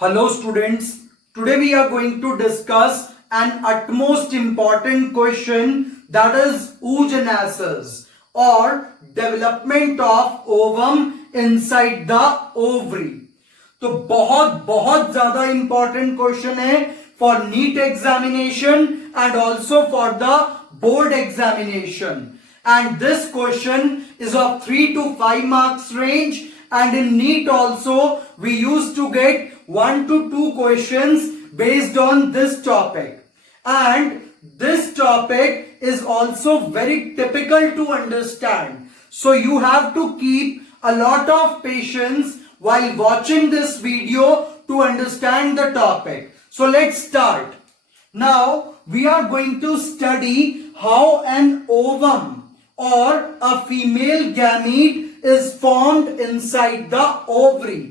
Hello students, today we are going to discuss an utmost important question, that is oogenesis or development of ovum inside the ovary. तो बहुत बहुत ज्यादा important question है for NEET examination and also for the board examination. And this question is of 3 to 5 marks range, and in NEET also we used to get 1 to 2 questions based on this topic. And this topic is also very typical to understand. So you have to keep a lot of patience while watching this video to understand the topic. So let's start. Now we are going to study how an ovum or a female gamete is formed inside the ovary.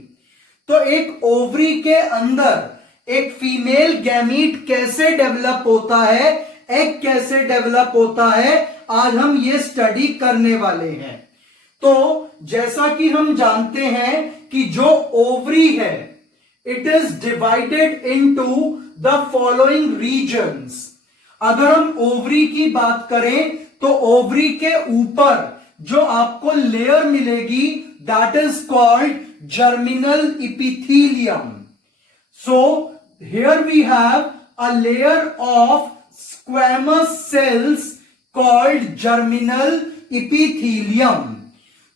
तो एक ovary के अंदर एक female gamete कैसे develop होता है, egg कैसे develop होता है, आज हम ये स्टडी करने वाले हैं. तो जैसा कि हम जानते हैं कि जो ओवरी है it is divided into the following regions. अगर हम ओवरी की बात करें तो ओवरी के ऊपर जो आपको लेयर मिलेगी that is called germinal epithelium. So here we have a layer of squamous cells called germinal epithelium.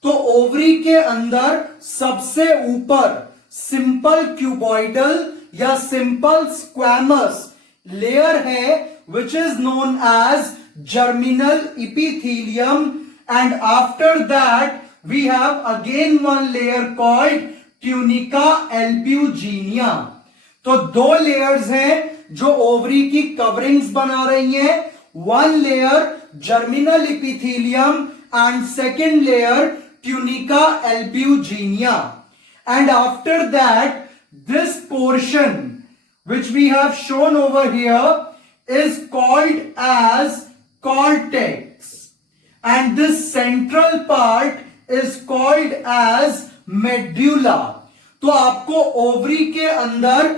तो ओवरी के अंदर सबसे ऊपर सिंपल क्यूबॉइडल या सिंपल स्क्वैमस लेयर है which is known as germinal epithelium, and after that we have again one layer called tunica albuginea. तो दो layers हैं जो ओवरी की कवरिंग्स बना रही हैं. One layer germinal epithelium and second layer tunica albuginea. And after that this portion which we have shown over here is called as cortex, and this central part is called as medulla. तो आपको ovary के अंदर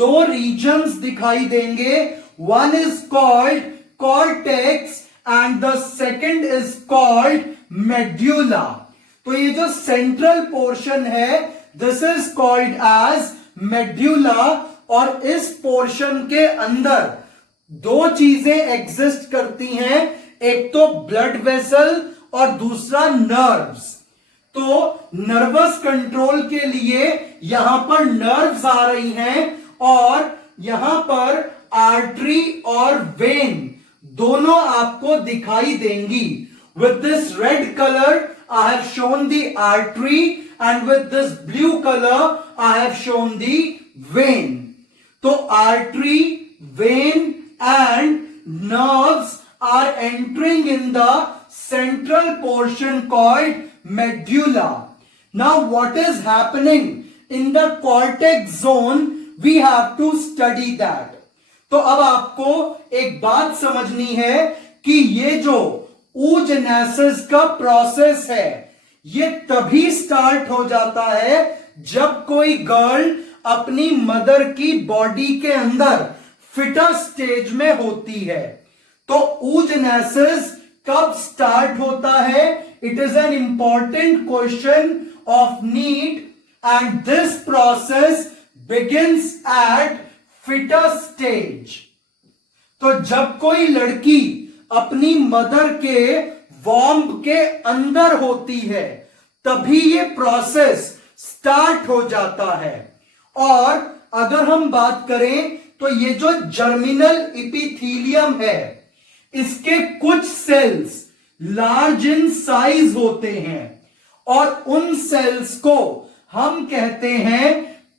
दो regions दिखाई देंगे. One is called cortex and the second is called medulla. तो ये जो सेंट्रल पोर्शन है this is called as medulla, और इस पोर्शन के अंदर दो चीजें एग्जिस्ट करती हैं, एक तो ब्लड वेसल और दूसरा नर्व्स. तो नर्वस कंट्रोल के लिए यहां पर नर्व्स आ रही हैं और यहां पर आर्टरी और वेन दोनों आपको दिखाई देंगी. With this red colour I have shown the artery and with this blue colour I have shown the vein. तो artery, vein and nerves are entering in the central portion called medulla. Now what is happening in the cortex zone, we have to study that. तो अब आपको एक बात समझनी है कि ये जो oogenesis का प्रोसेस है ये तभी स्टार्ट हो जाता है जब कोई गर्ल अपनी मदर की बॉडी के अंदर फिटस स्टेज में होती है. तो oogenesis कब स्टार्ट होता है? It is an important question of NEET, and this process begins at foetus stage. तो जब कोई लड़की अपनी मदर के वॉम्ब के अंदर होती है तभी ये प्रोसेस स्टार्ट हो जाता है. और अगर हम बात करें तो ये जो जर्मिनल इपिथेलियम है इसके कुछ सेल्स लार्ज इन साइज होते हैं और उन सेल्स को हम कहते हैं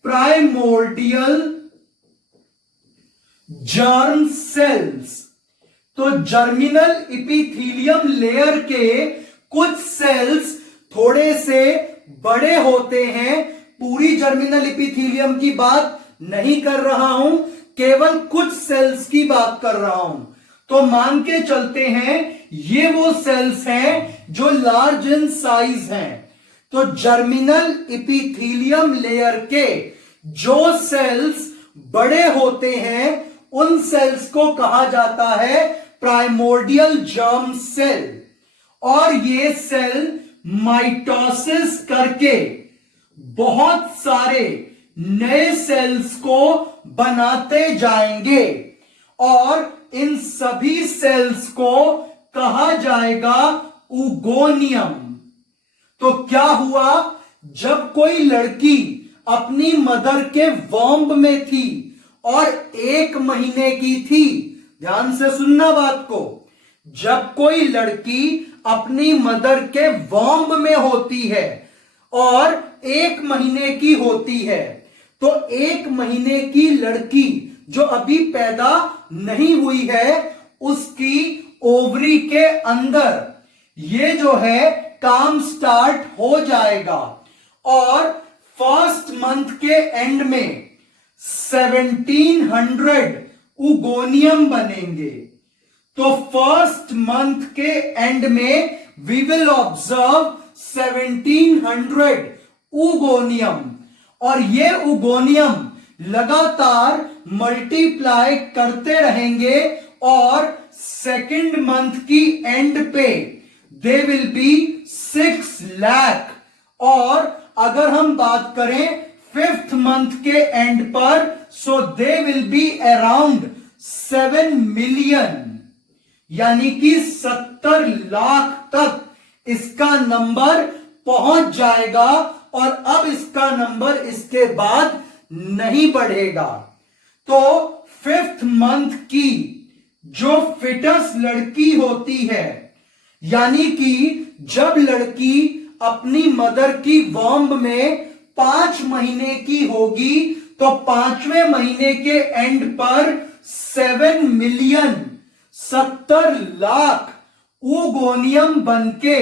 प्राइमोर्डियल जर्म सेल्स. तो जर्मिनल इपिथेलियम लेयर के कुछ सेल्स थोड़े से बड़े होते हैं. पूरी जर्मिनल इपिथेलियम की बात नहीं कर रहा हूं, केवल कुछ सेल्स की बात कर रहा हूं. तो मान के चलते हैं ये वो सेल्स हैं जो लार्ज इन साइज हैं. तो जर्मिनल इपिथेलियम लेयर के जो सेल्स बड़े होते हैं उन सेल्स को कहा जाता है प्राइमोर्डियल जर्म सेल, और ये सेल माइटोसिस करके बहुत सारे नए सेल्स को बनाते जाएंगे, और इन सभी सेल्स को कहा जाएगा उगोनियम। तो क्या हुआ, जब कोई लड़की अपनी मदर के वॉम्ब में थी और 1 महीने की थी, ध्यान से सुनना बात को, जब कोई लड़की अपनी मदर के वॉम्ब में होती है और 1 महीने की होती है, तो 1 महीने की लड़की जो अभी पैदा नहीं हुई है, उसकी ओवरी के अंदर ये जो है काम स्टार्ट हो जाएगा, और फर्स्ट मंथ के एंड में 1700 उगोनियम बनेंगे। तो फर्स्ट मंथ के एंड में वी विल ऑब्जर्व 1700 उगोनियम, और ये उगोनियम लगातार मल्टीप्लाई करते रहेंगे, और सेकेंड मंथ की एंड पे दे विल बी 6 लाख, और अगर हम बात करें 5th मंथ के एंड पर, so they will be around 7 million, यानी कि 70 लाख तक इसका नंबर पहुंच जाएगा, और अब इसका नंबर इसके बाद नहीं बढ़ेगा। तो 5th मंथ की जो फिटस लड़की होती है, यानी कि जब लड़की अपनी मदर की वॉम्ब में 5 महीने की होगी, तो 5वें महीने के एंड पर 7 मिलियन 70 लाख उगोनियम बनके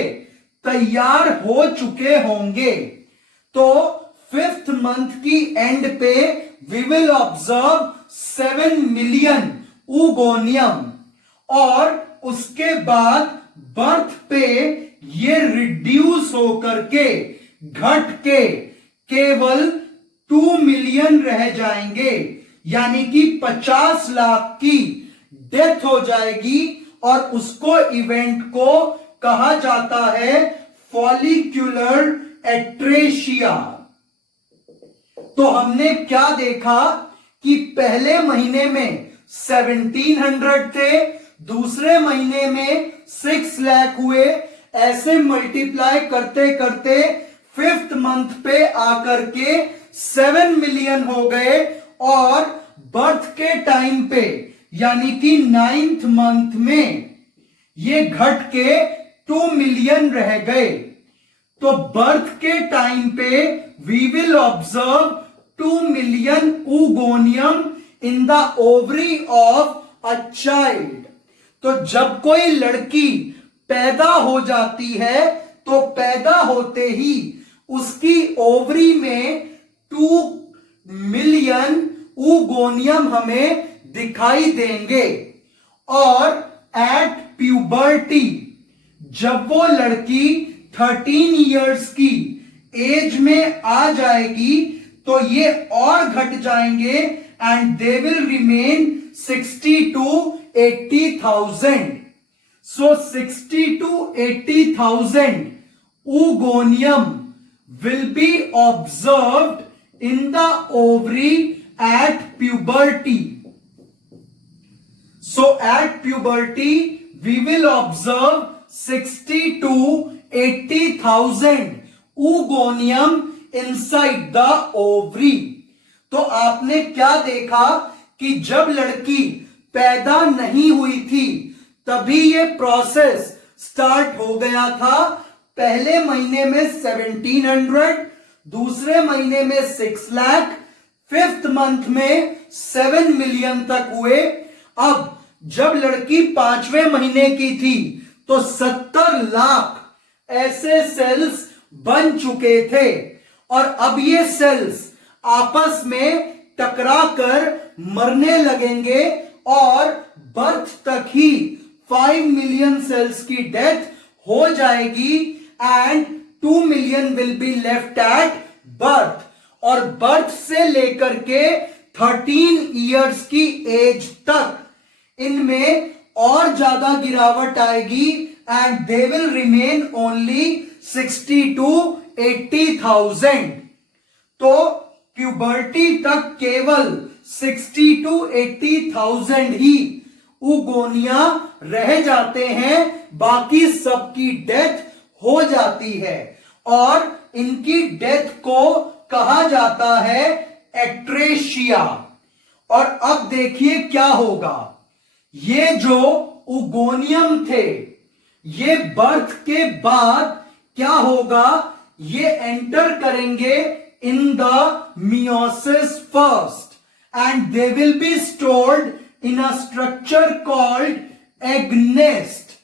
तैयार हो चुके होंगे। तो 5th मंथ की एंड पे we will observe 7 million oogonium, और उसके बाद बर्थ पे ये रिड्यूस होकर के घट के केवल 2 मिलियन रह जाएंगे, यानी कि 50 लाख की डेथ हो जाएगी, और उसको इवेंट को कहा जाता है फॉलिक्यूलर एट्रेशिया। तो हमने क्या देखा कि पहले महीने में 1700 थे, दूसरे महीने में 6 लाख हुए, ऐसे मल्टीप्लाई करते करते 5th मंथ पे आकर के 7 मिलियन हो गए, और बर्थ के टाइम पे यानी कि 9th मंथ में ये घट के 2 मिलियन रह गए। तो बर्थ के टाइम पे we will observe 2 million oogonium in the ovary of a child. तो जब कोई लड़की पैदा हो जाती है, तो पैदा होते ही उसकी ओवरी में 2 मिलियन उगोनियम हमें दिखाई देंगे, और एट प्यूबर्टी जब वो लड़की 13 इयर्स की एज में आ जाएगी, तो ये और घट जाएंगे, and they will remain 60 to 80,000. So 60 to 80,000 oogonium will be observed in the ovary at puberty. So at puberty we will observe 60 to 80,000 oogonium inside the ovary. तो आपने क्या देखा कि जब लड़की पैदा नहीं हुई थी तभी ये प्रोसेस स्टार्ट हो गया था। पहले महीने में 1700, दूसरे महीने में 6 लाख, 5th मंथ में 7 मिलियन तक हुए। अब जब लड़की 5वें महीने की थी तो 70 लाख ऐसे सेल्स बन चुके थे, और अब ये सेल्स आपस में टकरा कर मरने लगेंगे, और बर्थ तक ही 5 मिलियन सेल्स की डेथ हो जाएगी, and 2 million will be left at birth. और बर्थ से लेकर के 13 इयर्स की एज तक इनमें और ज्यादा गिरावट आएगी and they will remain only 60 to 80,000। तो प्यूबर्टी तक केवल 60 to 80,000 ही उगोनिया रह जाते हैं, बाकी सबकी डेथ हो जाती है और इनकी डेथ को कहा जाता है एक्ट्रेशिया। और अब देखिए क्या होगा, ये जो उगोनियम थे ये बर्थ के बाद क्या होगा, ये एंटर करेंगे in the meiosis first and they will be stored in a structure called egg nest.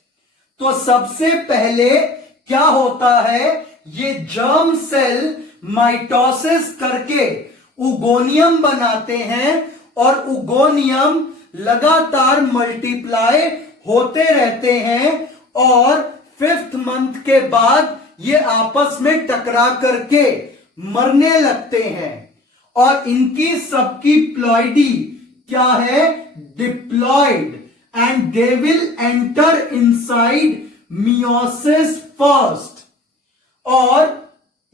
तो सबसे पहले क्या होता है, ये जर्म सेल माइटोसिस करके उगोनियम बनाते हैं और उगोनियम लगातार मल्टीप्लाई होते रहते हैं और 5th मंथ के बाद ये आपस में टकरा करके मरने लगते हैं और इनकी सबकी प्लॉइडी क्या है, diploid and they will enter inside meiosis first. और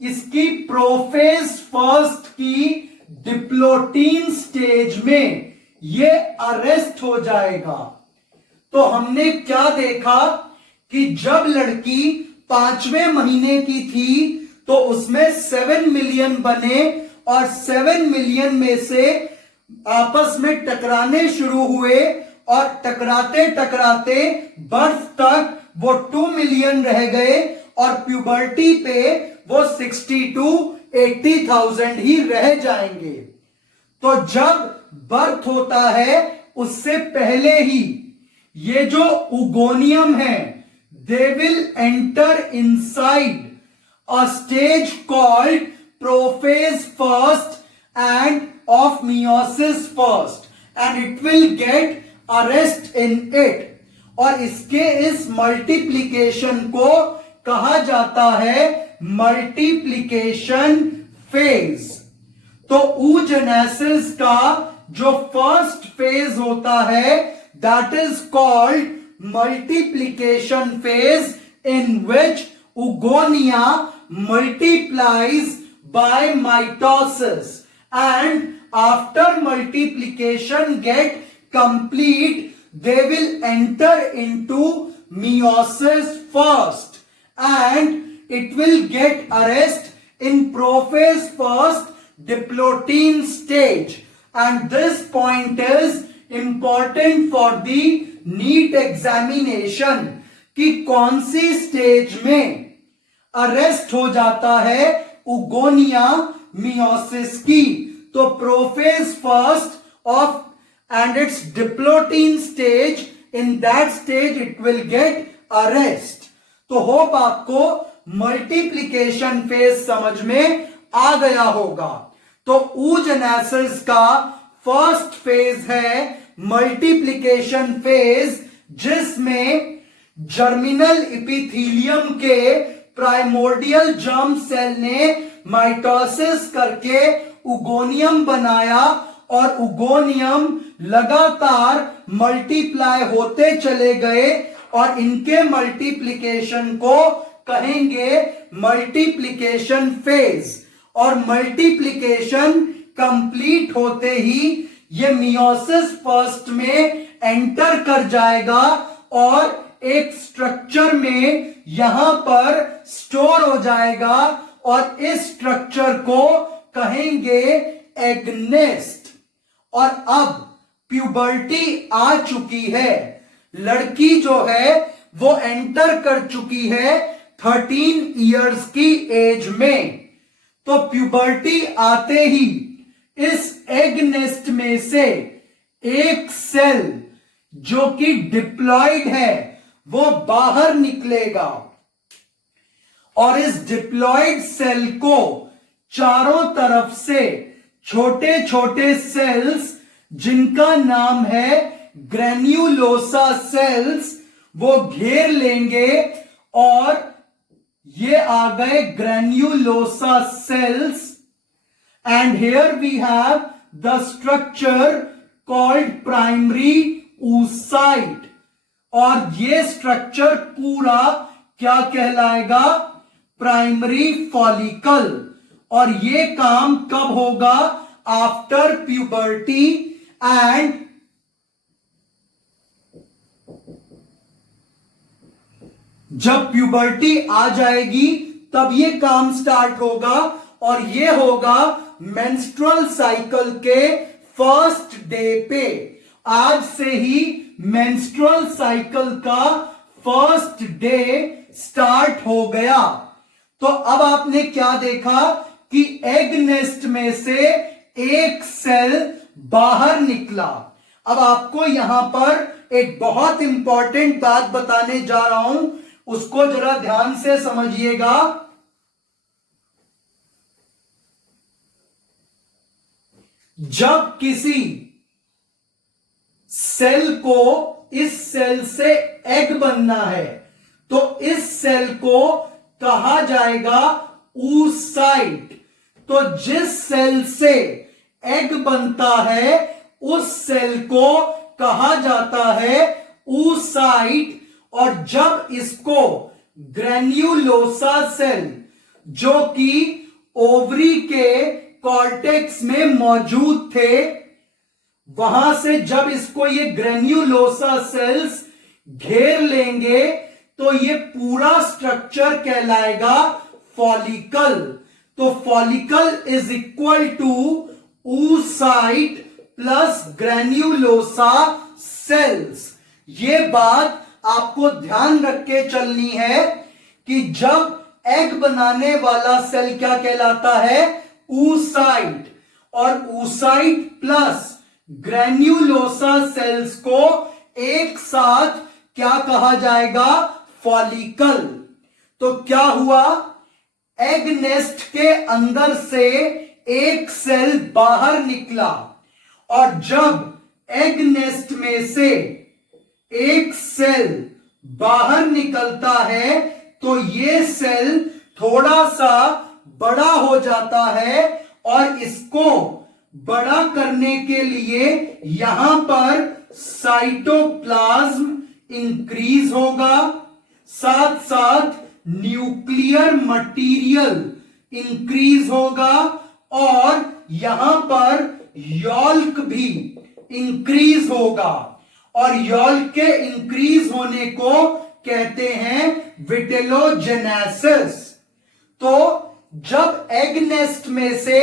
इसकी प्रोफेज फर्स्ट की डिप्लोटीन स्टेज में ये अरेस्ट हो जाएगा। तो हमने क्या देखा कि जब लड़की 5वें महीने की थी तो उसमें 7 मिलियन बने और 7 मिलियन में से आपस में टकराने शुरू हुए और टकराते टकराते बर्थ तक वो 2 मिलियन रह गए और प्यूबर्टी पे वो 60 to 80,000 ही रह जाएंगे। तो जब बर्थ होता है उससे पहले ही ये जो उगोनियम है they will enter inside a stage called prophase first end of meiosis first and it will get arrest in it. और इसके इस मल्टीप्लिकेशन को कहा जाता है मल्टीप्लिकेशन फेज। तो oogenesis का जो फर्स्ट फेज होता है that is called multiplication phase in which उगोनिया multiplies by mitosis and after multiplication get complete they will enter into meiosis first and it will get arrest in prophase first diplotin stage and this point is important for the NEET examination कि कौन सी stage में arrest हो जाता है उगोनिया meiosis की। तो prophase first of and it's diplotene stage, in that stage it will get arrest. तो होप आपको मल्टीप्लिकेशन फेज समझ में आ गया होगा। तो oogenesis का फर्स्ट फेज है मल्टीप्लिकेशन फेज जिसमें जर्मिनल इपिथीलियम के प्राइमोर्डियल जर्म सेल ने माइटोसिस करके उगोनियम बनाया और उगोनियम लगातार मल्टीप्लाई होते चले गए और इनके मल्टीप्लिकेशन को कहेंगे मल्टीप्लिकेशन फेज। और मल्टीप्लिकेशन कंप्लीट होते ही ये मियोसिस फर्स्ट में एंटर कर जाएगा और एक स्ट्रक्चर में यहां पर स्टोर हो जाएगा और इस स्ट्रक्चर को कहेंगे एग नेस्ट। और अब प्यूबर्टी आ चुकी है, लड़की जो है वो एंटर कर चुकी है 13 इयर्स की एज में। तो प्यूबर्टी आते ही इस एग नेस्ट में से एक सेल जो कि डिप्लॉयड है वो बाहर निकलेगा और इस डिप्लॉयड सेल को चारों तरफ से छोटे छोटे सेल्स जिनका नाम है ग्रेन्युलोसा सेल्स वो घेर लेंगे और ये आ गए granulosa cells and here we have the structure called primary oocyte, और ये स्ट्रक्चर पूरा क्या कहलाएगा? Primary follicle. और ये काम कब होगा? आफ्टर प्यूबर्टी, एंड जब प्यूबर्टी आ जाएगी तब ये काम स्टार्ट होगा, और ये होगा मेंस्ट्रुअल साइकिल के फर्स्ट डे पे। आज से ही मेंस्ट्रुअल साइकिल का फर्स्ट डे स्टार्ट हो गया। तो अब आपने क्या देखा कि एग नेस्ट में से एक सेल बाहर निकला। अब आपको यहां पर एक बहुत इंपॉर्टेंट बात बताने जा रहा हूं, उसको जरा ध्यान से समझिएगा। जब किसी सेल को इस सेल से एग बनना है तो इस सेल को कहा जाएगा oocyte। तो जिस सेल से एग बनता है उस सेल को कहा जाता है oocyte। और जब इसको ग्रेन्युलोसा सेल, जो कि ओवरी के कॉर्टेक्स में मौजूद थे, वहां से जब इसको ये ग्रेन्युलोसा सेल्स घेर लेंगे तो ये पूरा स्ट्रक्चर कहलाएगा फॉलिकल। तो follicle is equal to oocyte plus granulosa cells. ये बात आपको ध्यान रख के चलनी है कि जब एग बनाने वाला सेल क्या कहलाता है? oocyte, और oocyte प्लस ग्रेन्युलोसा सेल्स को एक साथ क्या कहा जाएगा? फॉलिकल। तो क्या हुआ? एग नेस्ट के अंदर से एक सेल बाहर निकला, और जब एग नेस्ट में से एक सेल बाहर निकलता है तो ये सेल थोड़ा सा बड़ा हो जाता है, और इसको बड़ा करने के लिए यहां पर साइटोप्लाज्म इंक्रीज होगा, साथ साथ न्यूक्लियर मटेरियल इंक्रीज होगा, और यहां पर यॉल्क भी इंक्रीज होगा। और यॉल्क के इंक्रीज होने को कहते हैं विटेलोजेनेसिस। तो जब एग नेस्ट में से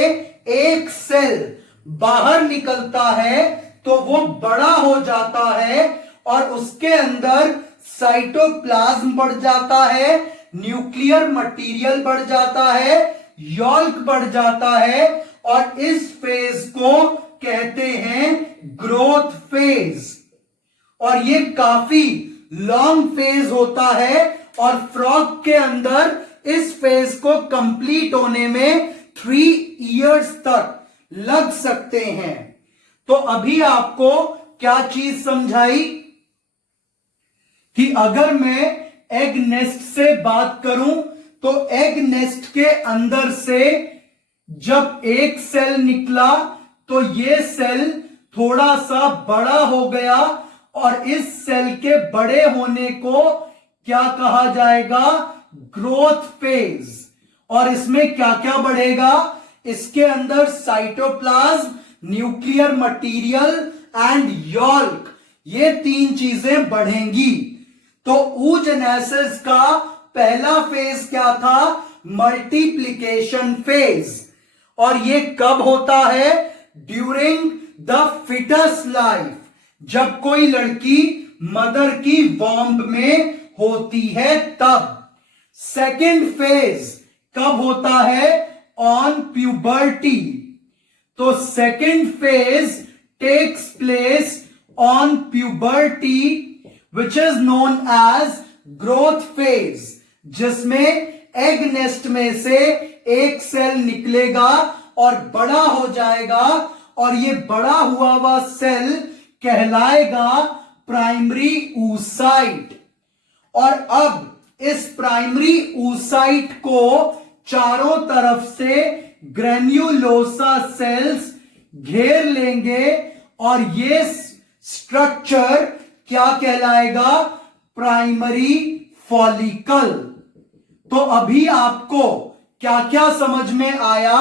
एक सेल बाहर निकलता है तो वो बड़ा हो जाता है, और उसके अंदर साइटोप्लाज्म बढ़ जाता है, न्यूक्लियर मटेरियल बढ़ जाता है, यॉल्क बढ़ जाता है, और इस फेज को कहते हैं ग्रोथ फेज। और ये काफी लॉन्ग फेज होता है, और फ्रॉग के अंदर इस फेज को कंप्लीट होने में 3 इयर्स तक लग सकते हैं। तो अभी आपको क्या चीज समझाई कि अगर मैं एग नेस्ट से बात करूं तो एग नेस्ट के अंदर से जब एक सेल निकला तो ये सेल थोड़ा सा बड़ा हो गया, और इस सेल के बड़े होने को क्या कहा जाएगा? Growth phase. और इसमें क्या क्या बढ़ेगा? इसके अंदर साइटोप्लाज्म, न्यूक्लियर मटेरियल एंड यॉल्क, ये 3 चीजें बढ़ेंगी। तो oogenesis का पहला फेज क्या था? Multiplication phase. और ये कब होता है? ड्यूरिंग द फिटस लाइफ, जब कोई लड़की मदर की वॉम्ब में होती है तब। सेकेंड फेज कब होता है? On puberty. तो second phase takes place on puberty, which is known as growth phase, जिसमें एग नेस्ट में से एक सेल निकलेगा और बड़ा हो जाएगा, और ये बड़ा हुआ हुआ सेल कहलाएगा प्राइमरी oocyte। और अब इस प्राइमरी oocyte को चारों तरफ से ग्रेन्युलोसा सेल्स घेर लेंगे और ये स्ट्रक्चर क्या कहलाएगा? Primary follicle. तो अभी आपको क्या क्या समझ में आया?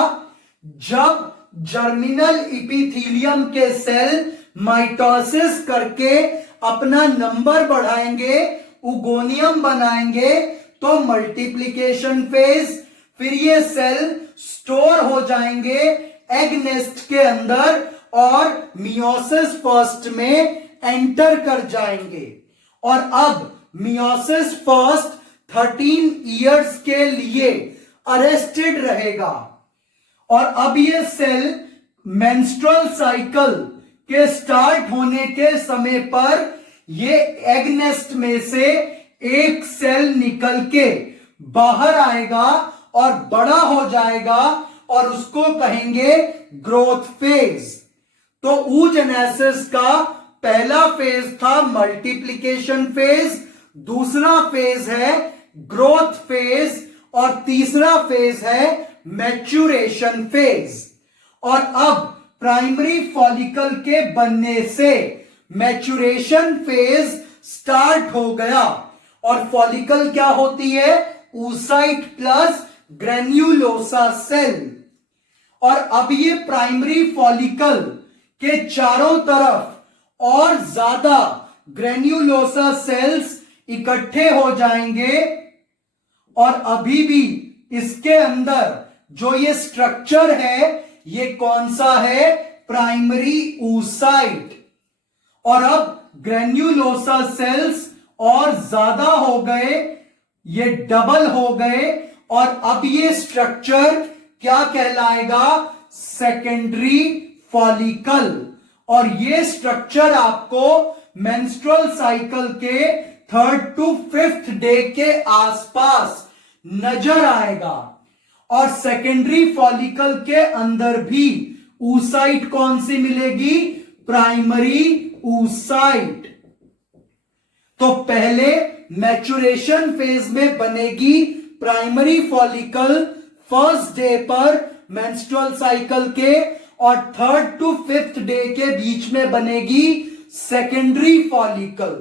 जब जर्मिनल इपिथीलियम के सेल माइटोसिस करके अपना नंबर बढ़ाएंगे, उगोनियम बनाएंगे, तो मल्टीप्लिकेशन फेज, फिर ये सेल स्टोर हो जाएंगे एग नेस्ट के अंदर और मियोसिस फर्स्ट में एंटर कर जाएंगे। और अब मियोसिस फर्स्ट 13 इयर्स के लिए अरेस्टेड रहेगा और अब ये सेल मेंस्ट्रुअल साइकिल के स्टार्ट होने के समय पर ये एग नेस्ट में से एक सेल निकल के बाहर आएगा और बड़ा हो जाएगा और उसको कहेंगे ग्रोथ फेज। तो oogenesis का पहला फेज था मल्टीप्लिकेशन फेज, दूसरा फेज है ग्रोथ फेज और तीसरा फेज है मैच्यूरेशन फेज। और अब प्राइमरी फॉलिकल के बनने से मैच्यूरेशन फेज स्टार्ट हो गया और फॉलिकल क्या होती है? oocyte plus granulosa cell. और अब ये प्राइमरी फॉलिकल के चारों तरफ और ज्यादा ग्रेन्युलोसा सेल्स इकट्ठे हो जाएंगे और अभी भी इसके अंदर जो ये स्ट्रक्चर है ये कौन सा है? Primary oocyte। और अब ग्रेन्युलोसा सेल्स और ज्यादा हो गए, ये डबल हो गए और अब ये स्ट्रक्चर क्या कहलाएगा? Secondary follicle. और ये स्ट्रक्चर आपको मेंस्ट्रुअल साइकिल के 3rd to 5th डे के आसपास नजर आएगा। और सेकेंडरी फॉलिकल के अंदर भी oocyte कौन सी मिलेगी? Primary oocyte। तो पहले मैच्योरेशन फेज में बनेगी प्राइमरी फॉलिकल फर्स्ट डे पर मेंस्ट्रुअल साइकिल के और 3rd to 5th डे के बीच में बनेगी सेकेंडरी फॉलिकल।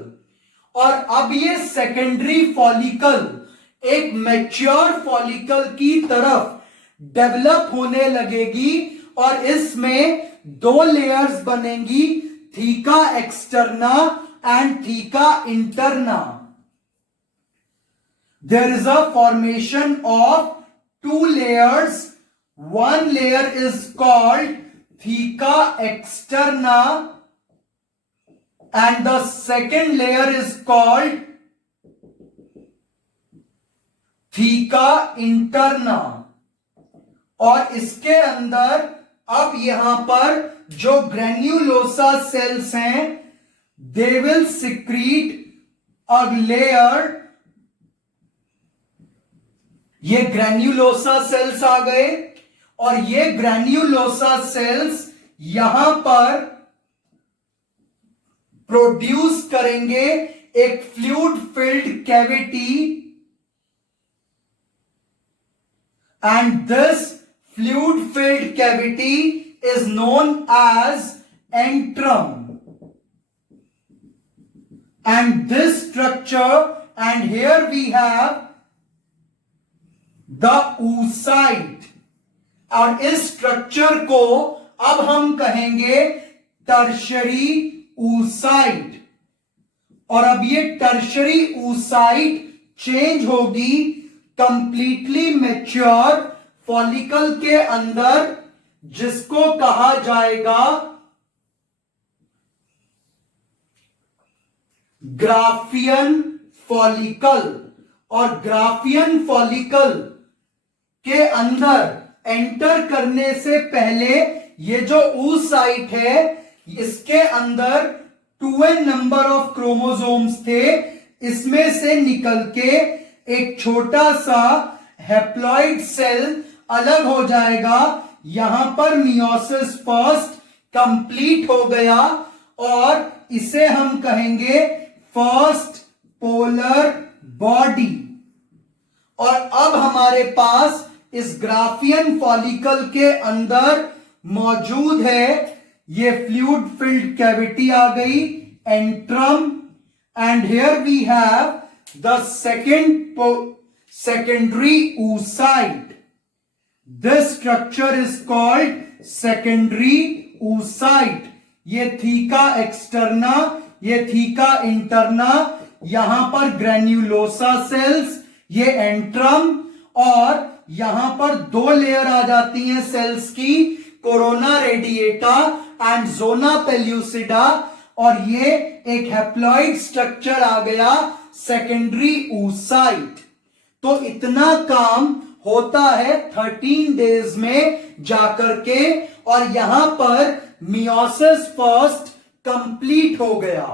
और अब ये सेकेंडरी फॉलिकल एक मैच्योर फॉलिकल की तरफ डेवलप होने लगेगी और इसमें 2 लेयर्स बनेंगी, theca externa and theca interna. There is a formation of 2 layers. One layer is called theca externa and the second layer is called theca interna। और इसके अंदर अब यहां पर जो ग्रेन्युलोसा सेल्स हैं they will secrete a layer। ये granulosa sales आ गए और ये ग्रेन्युलोसा सेल्स यहां पर प्रोड्यूस करेंगे एक fluid filled cavity and this fluid filled cavity is known as antrum. And this structure and here we have the oocyte। और इस स्ट्रक्चर को अब हम कहेंगे टर्शरी oocyte। और अब ये टर्शरी oocyte चेंज होगी कंप्लीटली मैच्योर फॉलिकल के अंदर जिसको कहा जाएगा ग्राफियन फॉलिकल। और ग्राफियन फॉलिकल के अंदर एंटर करने से पहले ये जो oocyte है इसके अंदर 2n नंबर ऑफ क्रोमोसोम्स थे, इसमें से निकल के एक छोटा सा हैप्लॉइड सेल अलग हो जाएगा। यहां पर मियोसिस फर्स्ट कंप्लीट हो गया और इसे हम कहेंगे फर्स्ट पोलर बॉडी। और अब हमारे पास इस ग्राफियन फॉलिकल के अंदर मौजूद है। ये फ्लूइड फिल्ड कैविटी आ गई, antrum, and here we have the secondary oocyte. This structure is called secondary oocyte. ये थीका एक्सटर्ना, ये थीका इंटरना, यहां पर ग्रेन्युलोसा सेल्स, ये एंट्रम, और यहां पर दो लेयर आ जाती हैं सेल्स की, corona radiata and zona pellucida, और ये एक हैप्लॉइड स्ट्रक्चर आ गया सेकेंडरी oocyte. तो इतना काम होता है 13 डेज में जाकर के, और यहां पर मियोसिस फर्स्ट कंप्लीट हो गया।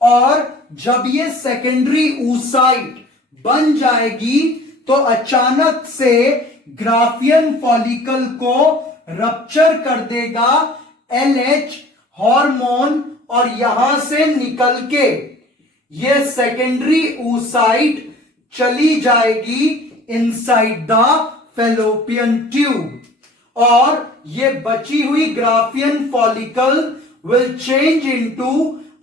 और जब ये सेकेंडरी oocyte बन जाएगी तो अचानक से ग्राफियन फॉलिकल को रप्चर कर देगा LH हार्मोन, और यहां से निकल के ये सेकेंडरी oocyte चली जाएगी इनसाइड द फैलोपियन ट्यूब, और ये बची हुई graafian follicle will change into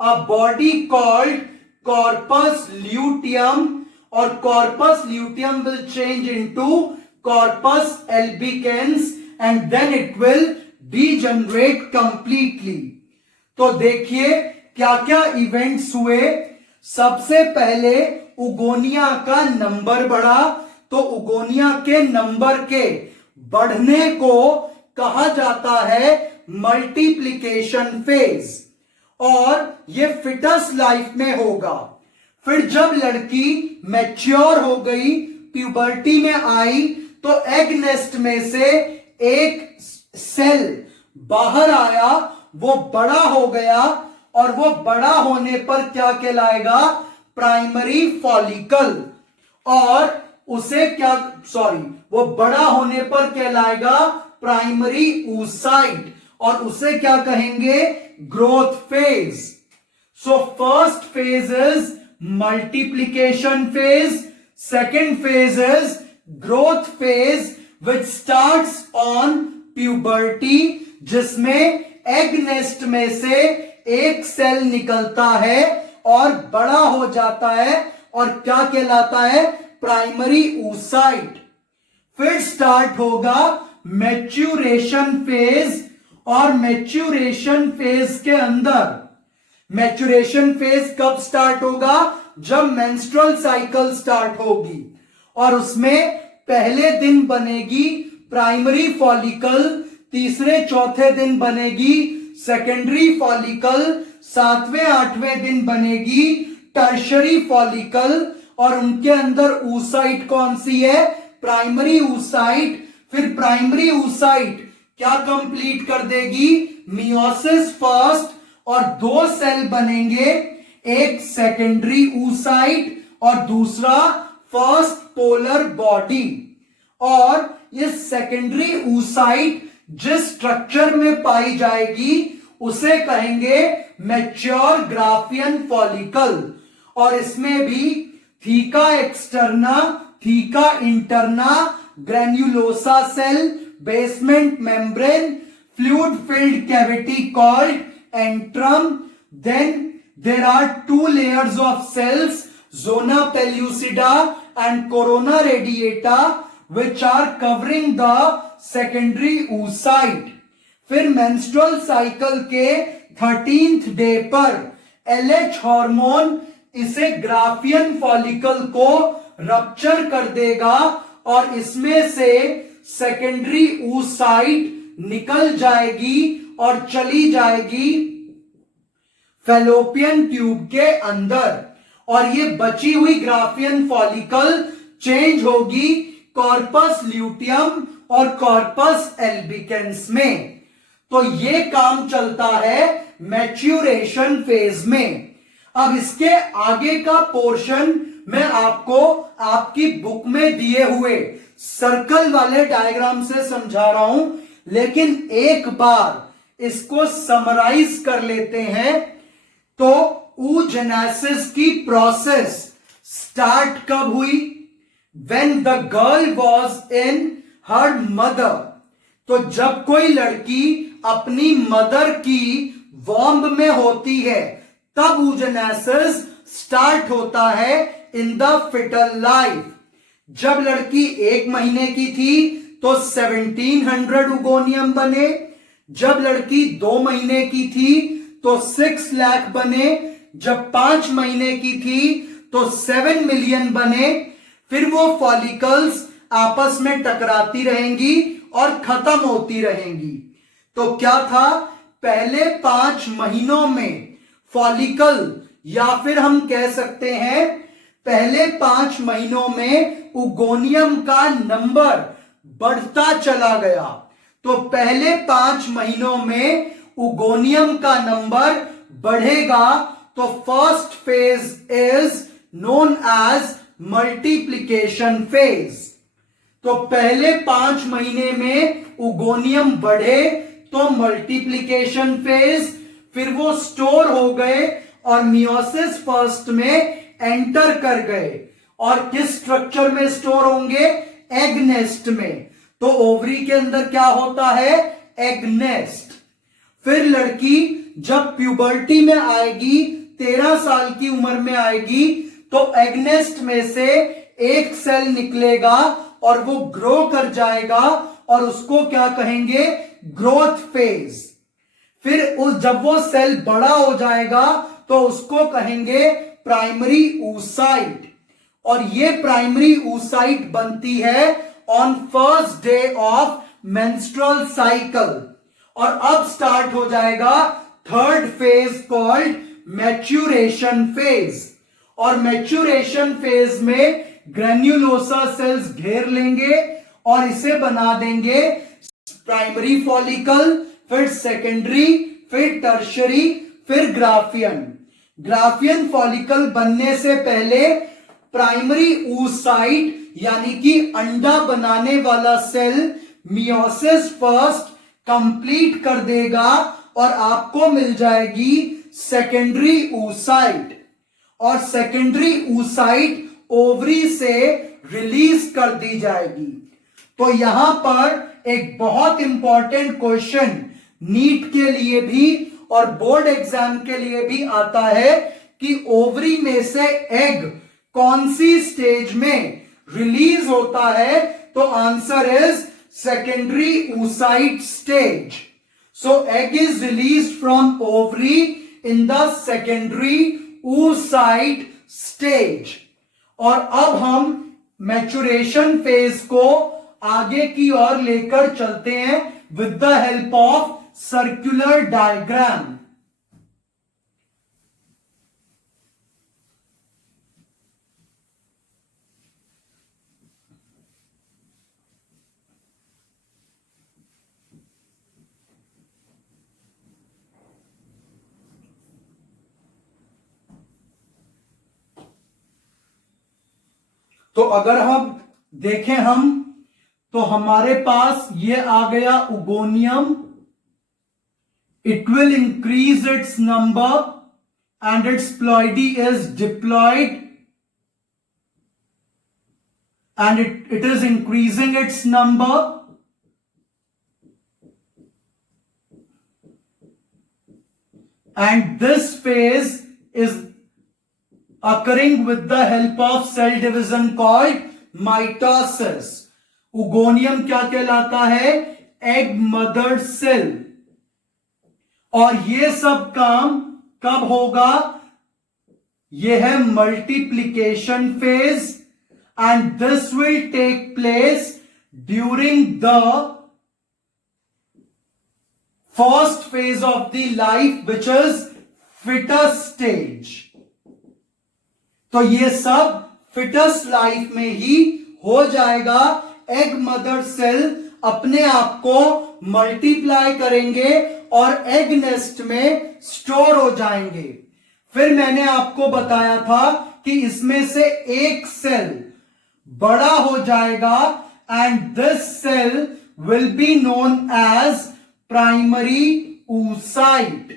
a body called corpus luteum, और corpus luteum will change into corpus albicans, and then it will degenerate completely. तो देखिए क्या क्या इवेंट्स हुए। सबसे पहले उगोनिया का नंबर बढ़ा, तो उगोनिया के नंबर के बढ़ने को कहा जाता है मल्टीप्लिकेशन फेज, और ये फिटस लाइफ में होगा। फिर जब लड़की मैच्योर हो गई, प्यूबर्टी में आई, तो एग नेस्ट में से एक सेल बाहर आया, वो बड़ा हो गया, और वो बड़ा होने पर क्या कहलाएगा, प्राइमरी फॉलिकल, और उसे क्या, वो बड़ा होने पर कहलाएगा प्राइमरी oocyte, और उसे क्या कहेंगे, growth phase. So first phase is multiplication phase, second phase is growth phase which starts on puberty, जिसमें एग नेस्ट में से एक सेल निकलता है और बड़ा हो जाता है, और क्या कहलाता है, प्राइमरी oocyte। फिर स्टार्ट होगा मैच्यूरेशन फेज, और मैच्यूरेशन फेज के अंदर, मैच्यूरेशन फेज कब स्टार्ट होगा, जब मेंस्ट्रुअल साइकिल स्टार्ट होगी, और उसमें पहले दिन बनेगी प्राइमरी फॉलिकल, तीसरे चौथे दिन बनेगी सेकेंडरी फॉलिकल, सातवें आठवें दिन बनेगी टर्शरी फॉलिकल, और उनके अंदर oocyte कौन सी है, प्राइमरी oocyte। फिर प्राइमरी oocyte क्या कंप्लीट कर देगी, मियोसिस फर्स्ट, और दो सेल बनेंगे, एक सेकेंडरी oocyte और दूसरा फर्स्ट पोलर बॉडी, और ये सेकेंडरी oocyte जिस स्ट्रक्चर में पाई जाएगी उसे कहेंगे मैच्योर ग्राफियन फॉलिकल, और इसमें भी theca externa, theca interna, granulosa cell, basement membrane, fluid filled cavity called antrum, then there are two layers of cells, zona pellucida and corona radiata, which are covering the secondary oocyte. फिर menstrual cycle के 13th day पर LH hormone इसे Graafian follicle को rupture कर देगा, और इसमें से सेकेंडरी oocyte निकल जाएगी और चली जाएगी फैलोपियन ट्यूब के अंदर, और ये बची हुई ग्राफियन फॉलिकल चेंज होगी कॉर्पस ल्यूटियम और कॉर्पस एल्बिकेंस में। तो ये काम चलता है मैच्यूरेशन फेज में। अब इसके आगे का पोर्शन मैं आपको आपकी बुक में दिए हुए सर्कल वाले डायग्राम से समझा रहा हूं, लेकिन एक बार इसको समराइज कर लेते हैं। तो oogenesis की प्रोसेस स्टार्ट कब हुई, when the girl was in her mother. तो जब कोई लड़की अपनी मदर की वॉम्ब में होती है तब oogenesis स्टार्ट होता है इन द फिटल लाइफ। जब लड़की 1 महीने की थी तो 1700 उगोनियम बने। जब लड़की 2 महीने की थी तो 6 लाख बने। जब 5 महीने की थी तो 7 मिलियन बने। फिर वो फॉलिकल्स आपस में टकराती रहेंगी और खत्म होती रहेंगी। तो क्या था, पहले 5 महीनों में फॉलिकल, या फिर हम कह सकते हैं पहले 5 महीनों में उगोनियम का नंबर बढ़ता चला गया। तो पहले 5 महीनों में उगोनियम का नंबर बढ़ेगा। तो first phase is known as multiplication phase. तो पहले 5 महीने में उगोनियम बढ़े तो मल्टीप्लिकेशन फेज, फिर वो स्टोर हो गए और मियोसिस फर्स्ट में एंटर कर गए। और किस स्ट्रक्चर में स्टोर होंगे? एग नेस्ट में। तो ओवरी के अंदर क्या होता है? Egg nest. फिर लड़की जब प्यूबर्टी में आएगी, 13 साल की उम्र में आएगी, तो एग नेस्ट में से एक सेल निकलेगा और वो ग्रो कर जाएगा और उसको क्या कहेंगे? Growth phase. फिर जब वो सेल बड़ा हो जाएगा तो उसको कहेंगे प्राइमरी oocyte। और ये प्राइमरी oocyte बनती है on first day of menstrual cycle. और अब स्टार्ट हो जाएगा third phase called maturation phase. और मैच्यूरेशन फेज में ग्रेन्युलोसा सेल्स घेर लेंगे और इसे बना देंगे प्राइमरी फॉलिकल, फिर सेकेंडरी, फिर टर्शरी, फिर ग्राफियन। ग्राफियन फॉलिकल बनने से पहले प्राइमरी oocyte यानी कि अंडा बनाने वाला सेल मियोसिस फर्स्ट कंप्लीट कर देगा और आपको मिल जाएगी सेकेंडरी oocyte। और सेकेंडरी oocyte ओवरी से रिलीज कर दी जाएगी। तो यहां पर एक बहुत इंपॉर्टेंट क्वेश्चन नीट के लिए भी और बोर्ड एग्जाम के लिए भी आता है कि ओवरी में से एग कौन सी स्टेज में रिलीज होता है? तो answer is secondary oocyte stage. So egg is release from ovary in the secondary oocyte stage. और अब हम मैच्योरेशन फेज को आगे की ओर लेकर चलते हैं with the help of circular diagram. तो अगर हम देखें तो हमारे पास ये आ गया oogonium. It will increase its number and its ploidy is diploid and it is increasing its number, and this phase is occurring with the help of cell division called mitosis. Oogonium क्या कहलाता है? Egg mother cell. और ये सब काम कब होगा? ये है multiplication phase, and this will take place during the first phase of the life, which is fetus stage. तो ये सब फिटस लाइफ में ही हो जाएगा। एग मदर सेल अपने आप को मल्टीप्लाई करेंगे और एग नेस्ट में स्टोर हो जाएंगे। फिर मैंने आपको बताया था कि इसमें से एक सेल बड़ा हो जाएगा and this cell will be known as primary oocyte।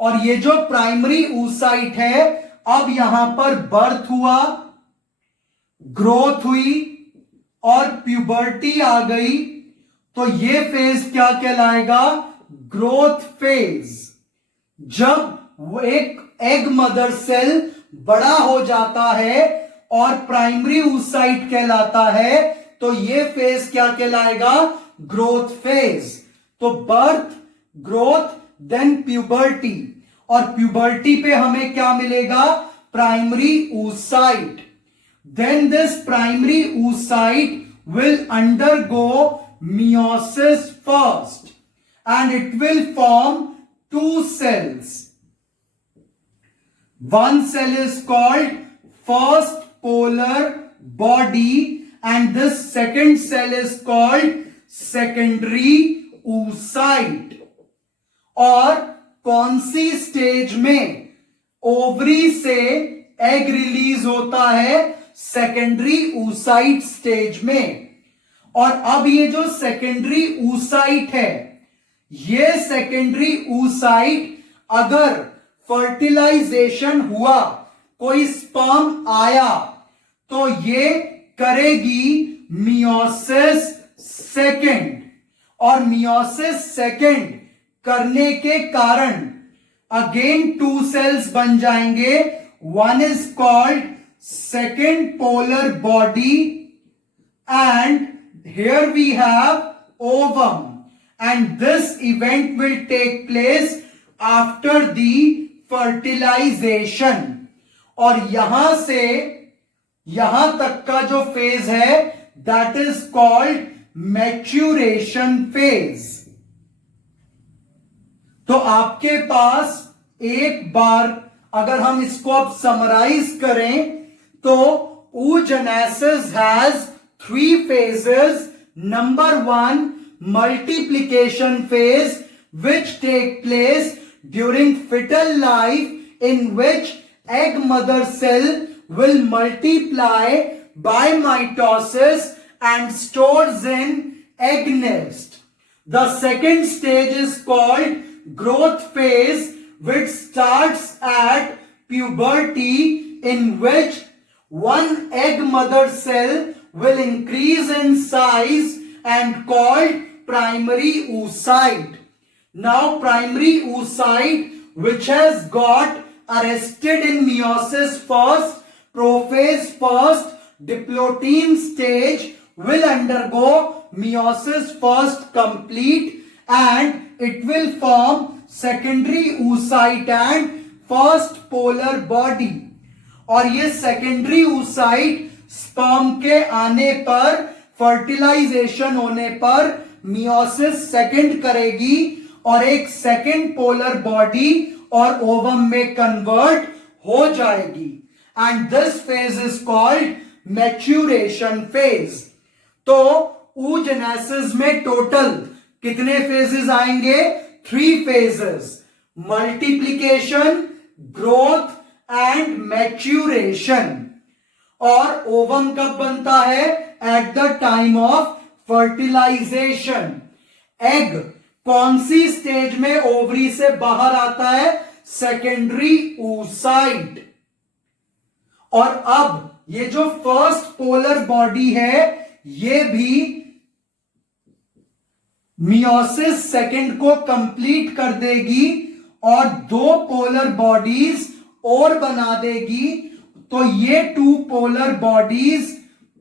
और ये जो प्राइमरी oocyte है, अब यहां पर बर्थ हुआ, ग्रोथ हुई और प्यूबर्टी आ गई, तो ये फेज क्या कहलाएगा? Growth phase. जब वो एक एग मदर सेल बड़ा हो जाता है और प्राइमरी oocyte कहलाता है, तो ये फेज क्या कहलाएगा? Growth phase. तो बर्थ, ग्रोथ, देन प्यूबर्टी, और प्यूबर्टी पे हमें क्या मिलेगा? Primary oocyte. Then this primary oocyte will undergo meiosis first and it will form two cells. One cell is called first polar body and this second cell is called secondary oocyte. और कौन सी stage में ovary से egg release होता है? Secondary oocyte stage में। और अब ये जो सेकेंडरी oocyte है, ये सेकेंडरी oocyte अगर फर्टिलाइजेशन हुआ, कोई स्पर्म आया, तो ये करेगी मियोसिस सेकेंड। और मियोसिस सेकेंड करने के कारण अगेन टू सेल्स बन जाएंगे। One is called second polar body and here we have ovum and this event will take place after the fertilization। और यहां से यहां तक का जो फेज है that is called maturation phase। तो आपके पास एक बार अगर हम इसको अब समराइज करें तो oogenesis has three phases. Number one, multiplication phase, which take place during fetal life, in which egg mother cell will multiply by mitosis and stores in egg nest. The second stage is called growth phase, which starts at puberty, in which one egg mother cell will increase in size and called primary oocyte. Now primary oocyte, which has got arrested in meiosis first, prophase first, diplotin stage, will undergo meiosis first complete and it will form secondary oocyte and first polar body। और ये secondary oocyte sperm के आने पर, fertilisation होने पर meiosis second करेगी और एक सेकेंड पोलर बॉडी और ओवम में कन्वर्ट हो जाएगी। And this phase is called maturation phase. तो oogenesis में टोटल कितने फेजेस आएंगे? 3 phases, multiplication, growth and maturation. और ओवम कब बनता है? At the time of fertilisation. Egg कौन सी स्टेज में ओवरी से बाहर आता है? Secondary oocyte। और अब ये जो फर्स्ट पोलर बॉडी है, ये भी मियोसिस सेकेंड को कंप्लीट कर देगी और 2 पोलर बॉडीज और बना देगी। तो ये 2 polar bodies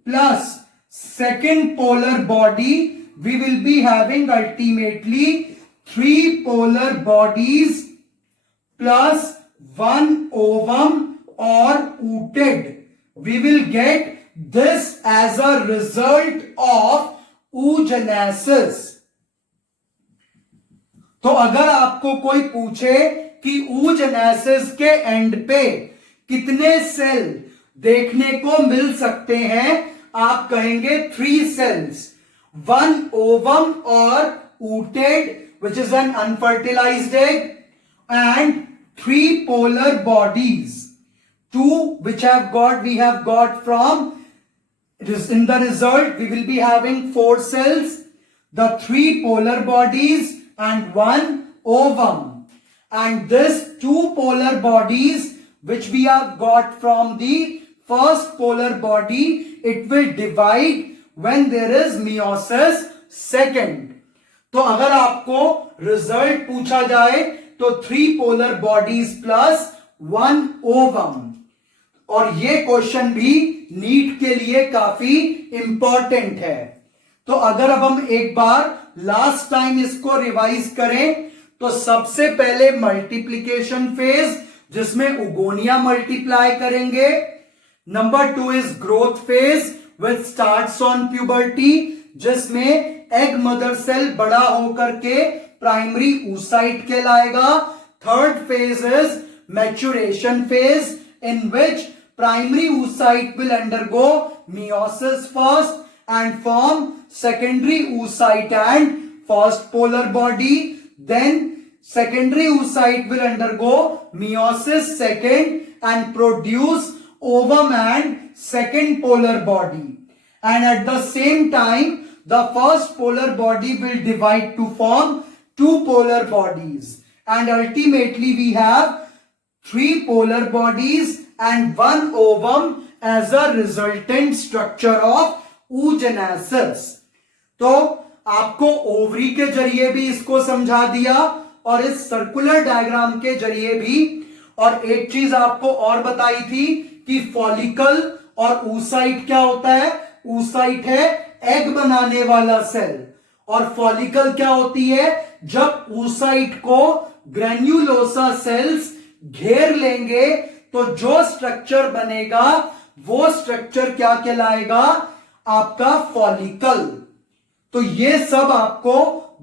plus second polar body, we will be having ultimately 3 polar bodies plus 1 ovum और ooted. We will get this as a result of oogenesis। तो अगर आपको कोई पूछे कि oogenesis के एंड पे कितने सेल देखने को मिल सकते हैं, आप कहेंगे 3 सेल्स, 1 ओवम और ooted which is an unfertilized egg and 3 polar bodies, 2 which we have got from in the result we will be having 4 cells, the 3 polar bodies and 1 ovum, and this 2 polar bodies which we have got from the first polar body, it will divide when there is meiosis second. तो अगर आपको result पूछा जाए तो 3 polar bodies plus 1 ovum, और ये question भी NEET के लिए काफी इंपॉर्टेंट है. तो अगर अब हम एक बार लास्ट टाइम इसको रिवाइज करें तो सबसे पहले मल्टीप्लीकेशन फेज जिसमें उगोनिया मल्टीप्लाई करेंगे. Number 2 is growth phase which starts on puberty, जिसमें एग मदर सेल बड़ा होकर के प्राइमरी oocyte कहलाएगा. Third phase is maturation phase in which primary oocyte will undergo meiosis first and form secondary oocyte and first polar body. Then secondary oocyte will undergo meiosis second and produce ovum and second polar body. And at the same time, the first polar body will divide to form 2 polar bodies. And ultimately we have 3 polar bodies and 1 ovum as a resultant structure of oogenesis. तो आपको ovary के जरिए भी इसको समझा दिया और इस सर्कुलर डायग्राम के जरिए भी. और एक चीज आपको और बताई थी कि फॉलिकल और oocyte क्या होता है. oocyte है एग बनाने वाला सेल, और फॉलिकल क्या होती है जब oocyte को ग्रेन्युलोसा सेल्स घेर लेंगे तो जो स्ट्रक्चर बनेगा वो स्ट्रक्चर क्या कहलाएगा, आपका फॉलिकल. तो ये सब आपको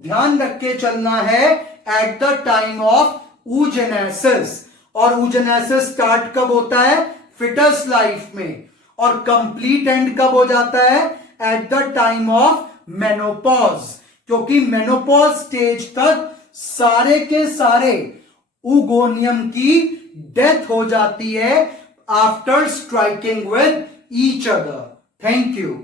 ध्यान रख के चलना है at the time of oogenesis. और oogenesis स्टार्ट कब होता है, फिटस लाइफ में, और कंप्लीट एंड कब हो जाता है, at the time of menopause. क्योंकि मेनोपॉज स्टेज तक सारे के सारे उगोनियम की डेथ हो जाती है after striking with each other. Thank you.